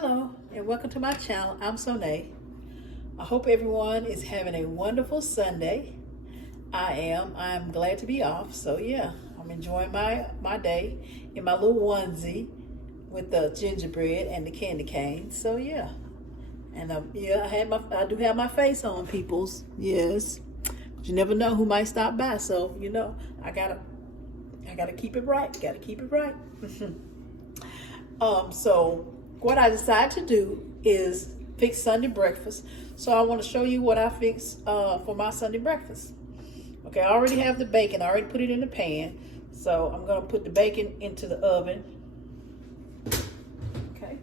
Hello and welcome to my channel. I'm Sona. I hope everyone is having a wonderful Sunday. I'm glad to be off. So yeah, I'm enjoying my day in my little onesie with the gingerbread and the candy cane. So yeah. And yeah, I do have my face on, peoples. Yes. But you never know who might stop by. So, I gotta keep it right. Gotta keep it right. So what I decided to do is fix Sunday breakfast. So I want to show you what I fixed for my Sunday breakfast. Okay, I already have the bacon. I already put it in the pan. So I'm going to put the bacon into the oven. Okay.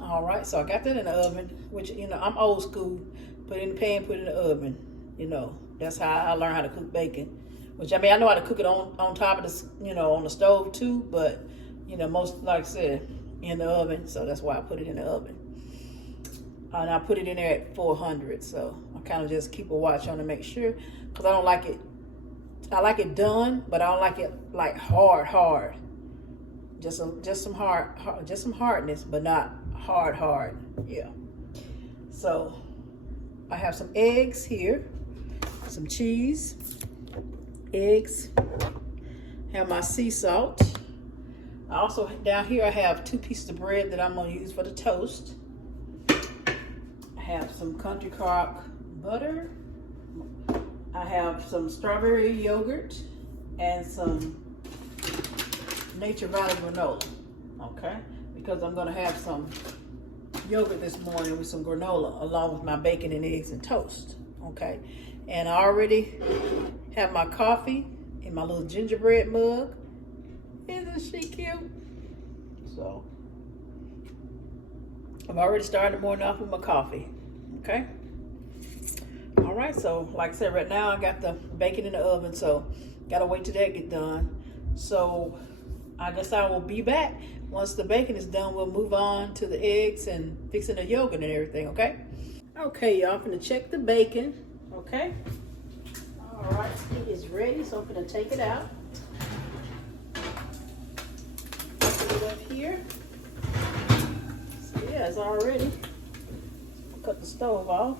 All right, so I got that in the oven, which, I'm old school. Put it in the pan, put it in the oven. That's how I learned how to cook bacon. Which, I know how to cook it on top of the, on the stove too, but, most, like I said, in the oven. So that's why I put it in the oven. And I put it in there at 400. So I kind of just keep a watch on to make sure, because I don't like it. I like it done, but I don't like it like hard. Just some hardness, but not hard. Yeah. So I have some eggs here, some cheese, eggs, have my sea salt. I also, down here, I have 2 pieces of bread that I'm going to use for the toast. I have some country crock butter. I have some strawberry yogurt and some Nature Valley granola. Okay, because I'm going to have some yogurt this morning with some granola along with my bacon and eggs and toast. Okay, and I already have my coffee in my little gingerbread mug. Isn't she cute? So I've already started the morning off with my coffee. Okay. All right. So like I said, right now I got the bacon in the oven, so gotta wait till that get done. So I guess I will be back once the bacon is done. We'll move on to the eggs and fixing the yogurt and everything. Okay. Okay, y'all. I'm gonna check the bacon. Okay. All right, it is ready, so I'm gonna take it out. Put it up here. So yeah, it's all ready. I'll cut the stove off.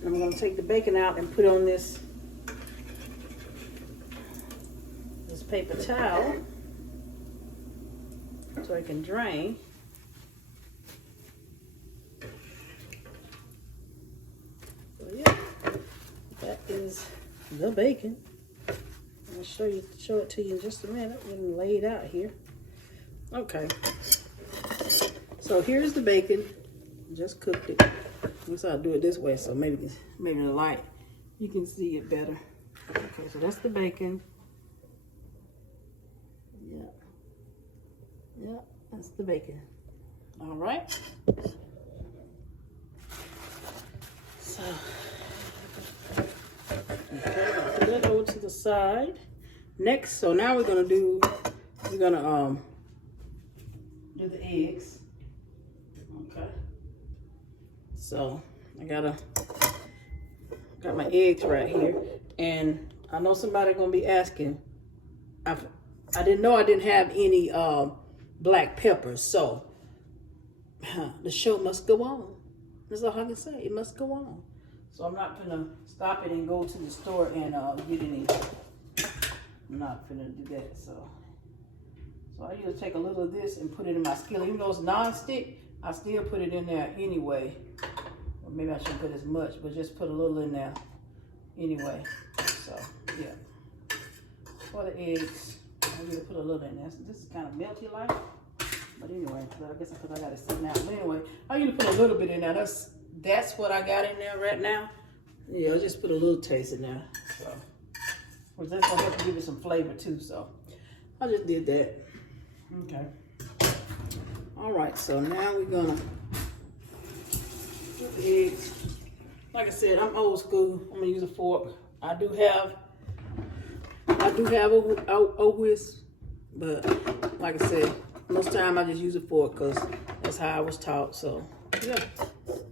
And I'm gonna take the bacon out and put on this paper towel so it can drain. So yeah. That is the bacon. I'll show it to you in just a minute. I'm gonna lay it out here. Okay. So here's the bacon. Just cooked it. Let's I'll do it this way, so maybe the light you can see it better. Okay, so that's the bacon. Yeah, that's the bacon. All right. So. Okay, I'll put that over to the side. Next, so now we're gonna do the eggs. Okay. So I got my eggs right here, and I know somebody gonna be asking. I didn't know I didn't have any black peppers, so the show must go on. That's all I can say. It must go on. So I'm not gonna stop it and go to the store and get any. I'm not gonna do that. So I usually take a little of this and put it in my skillet. Even though it's non-stick, I still put it in there anyway. Or maybe I shouldn't put as much, but just put a little in there anyway. So yeah. For the eggs, I'm gonna put a little in there. So this is kind of melty like. But anyway, I guess because I got it sitting out. But anyway, I usually put a little bit in there. That's what I got in there right now. Yeah, I just put a little taste in there. So, which that's gonna have to give it some flavor too. So, I just did that. Okay. All right. So now we're gonna put the eggs. Like I said, I'm old school. I'm gonna use a fork. I do have a whisk, but like I said, most time I just use a fork because that's how I was taught. So yeah.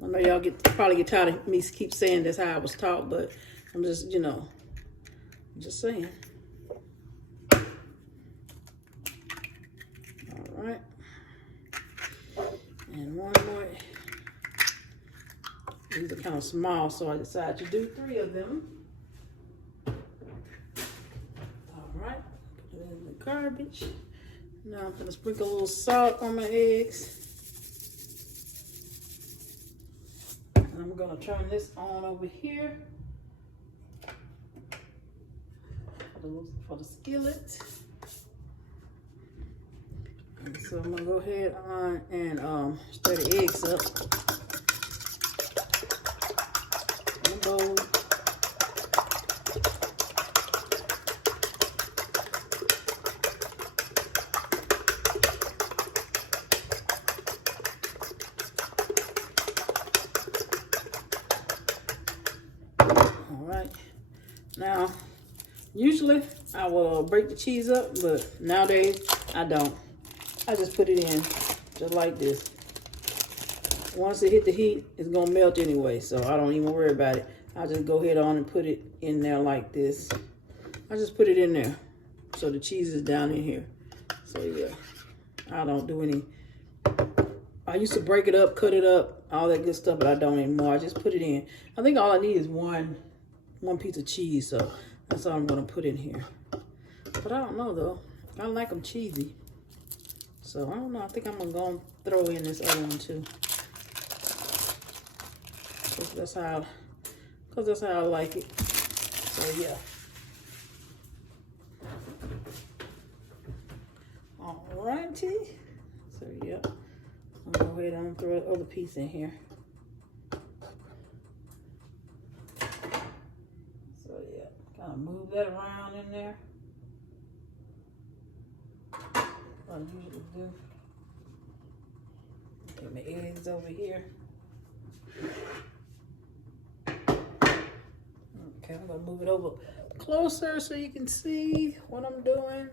I know y'all probably get tired of me keep saying that's how I was taught, but I'm just, just saying. right. And one more. These are kind of small, so I decided to do 3 of them. All right, put it in the garbage. Now I'm gonna sprinkle a little salt on my eggs. And I'm gonna turn this on over here for the skillet. And so I'm gonna go ahead on and stir the eggs up. In a bowl. Now, usually I will break the cheese up, but nowadays I don't. I just put it in just like this. Once it hit the heat, it's gonna melt anyway, so I don't even worry about it. I just go ahead on and put it in there like this. I just put it in there, so the cheese is down in here. So yeah, I don't do any. I used to break it up, cut it up, all that good stuff, but I don't anymore. I just put it in. I think all I need is one piece of cheese, so that's all I'm gonna put in here. But I don't know though, I like them cheesy, so I don't know. I think I'm gonna throw in this other one too. That's how I like it. So yeah. Alrighty. So yeah, I'm gonna go ahead and throw the other piece in here. Move that around in there. I usually do. Get my eggs over here. Okay, I'm gonna move it over closer so you can see what I'm doing.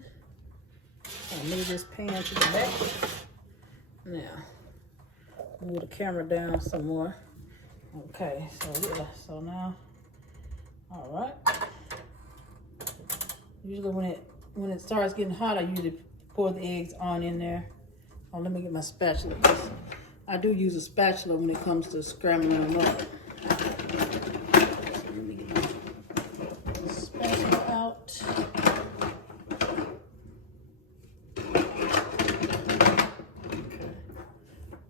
I'll move this pan to the back. Now, move the camera down some more. Okay, so yeah, so now, all right. Usually when it starts getting hot, I usually pour the eggs on in there. Oh, let me get my spatula. I do use a spatula when it comes to scrambling them up. So let me get my spatula out. Okay.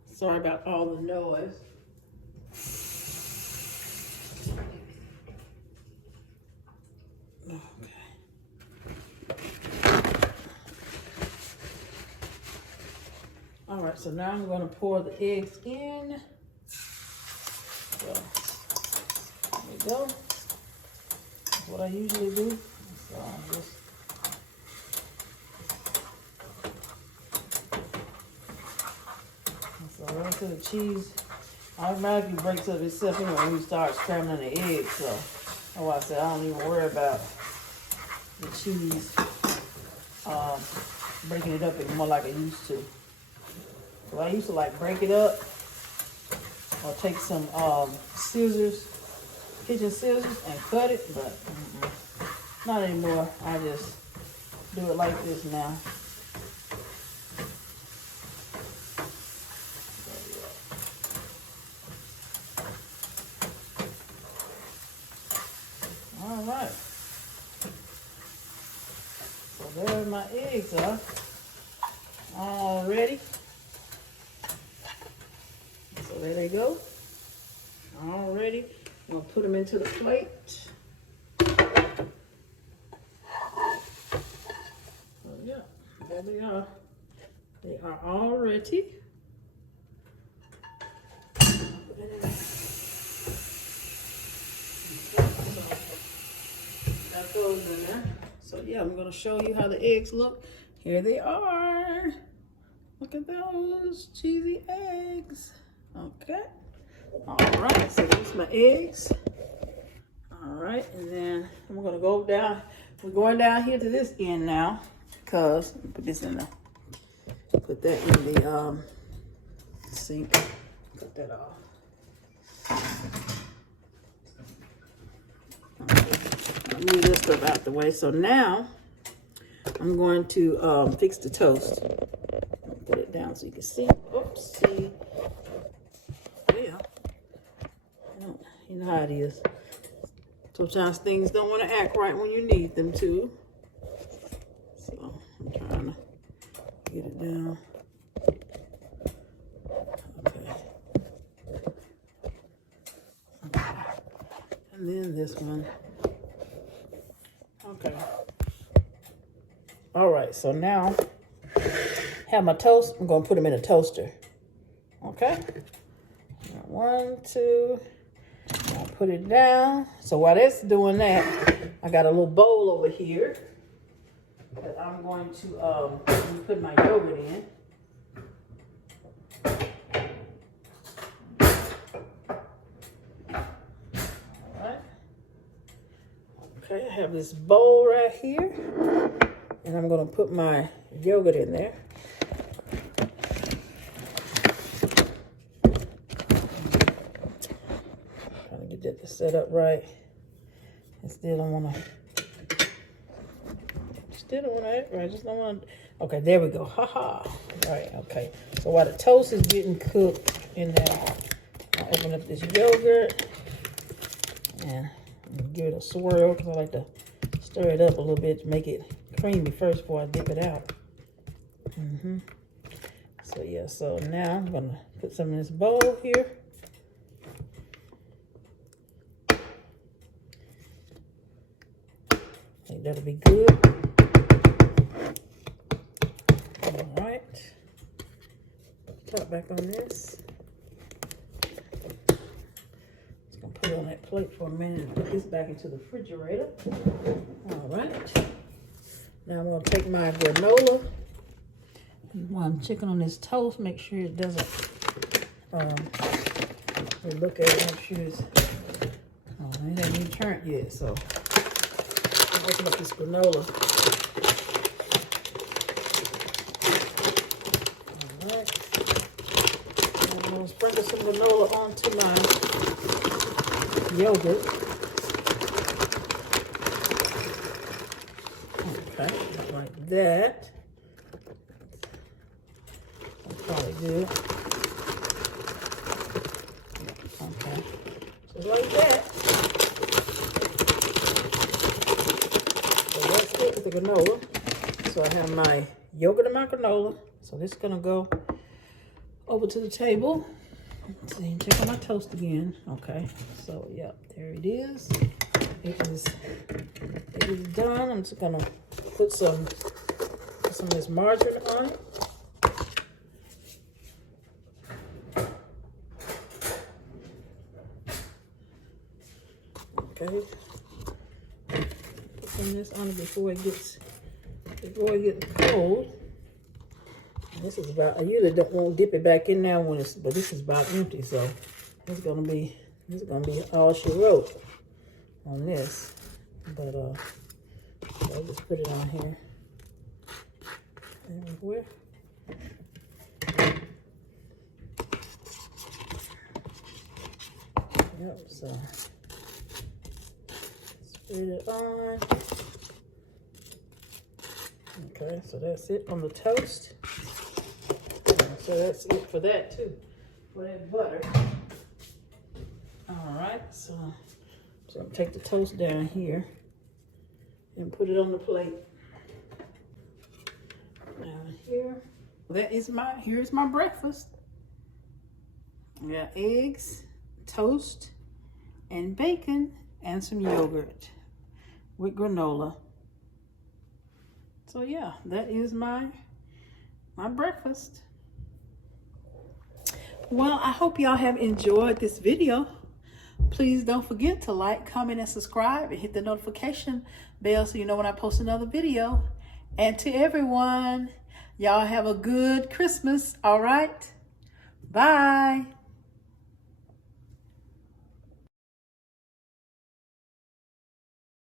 Sorry about all the noise. All right, so now I'm going to pour the eggs in. So, there we go. That's what I usually do. So I'll just so right to the cheese automatically breaks up itself anyway when you start scrambling the eggs. So that's why I said I don't even worry about the cheese breaking it up anymore like I used to. So I used to like break it up or take some scissors, kitchen scissors, and cut it, but not anymore. I just do it like this now. All right. So there my eggs are all ready. So there they go. All ready. I'm gonna put them into the plate. So yeah, there they are. They are all ready. That goes in there. So yeah, I'm gonna show you how the eggs look. Here they are. Look at those cheesy eggs. Okay. All right, so there's my eggs. All right, and then I'm gonna go down. We're going down here to this end now, because put this in there. Put that in the sink. Cut that off. I'll move this stuff out the way. So now I'm going to fix the toast. put it down so you can see. Oops, see. Yeah. You know how it is. Sometimes things don't want to act right when you need them to. So I'm trying to get it down. Okay. And then this one. Okay. All right, so now have my toast. I'm gonna put them in a toaster. Okay. 1, 2. I'll put it down. So while that's doing that, I got a little bowl over here that I'm going to put my yogurt in. Alright. Okay, I have this bowl right here. And I'm going to put my yogurt in there. Trying to get that set up right. I still don't want to act right. Just don't want to. Okay, there we go. Haha. Right, okay. So while the toast is getting cooked in there, I'll open up this yogurt and give it a swirl because I like to stir it up a little bit to make it creamy first before I dip it out. So yeah, so now I'm gonna put some in this bowl here. I think that'll be good. All right, top back on this. Just gonna put it on that plate for a minute and put this back into the refrigerator. All right. Now I'm going to take my granola. While I'm checking on this toast, make sure it doesn't, look at it, make sure it's, it hasn't even turned yet, so I'll open up this granola. All right. I'm going to sprinkle some granola onto my yogurt. Okay, like that. That's probably good. Okay, so like that. So that's it with the granola. So I have my yogurt and my granola. So this is gonna go over to the table. Let's see, check on my toast again. Okay, so yep, there it is. It is done. I'm just gonna put some of this margarine on it. Okay. Put some of this on it before it gets cold. And this is about, I usually won't dip it back in now but this is about empty, so this is gonna be all she wrote on this. But I'll just put it on here. And where? Yep, so spread it on. Okay, so that's it on the toast. So that's it for that too, for that butter. All right, so I'm gonna take the toast down here and put it on the plate. Down here. Here's my breakfast. We got eggs, toast, and bacon, and some yogurt with granola. So yeah, that is my breakfast. Well, I hope y'all have enjoyed this video. Please don't forget to like, comment, and subscribe, and hit the notification bell so you know when I post another video. And to everyone, y'all have a good Christmas, all right? Bye.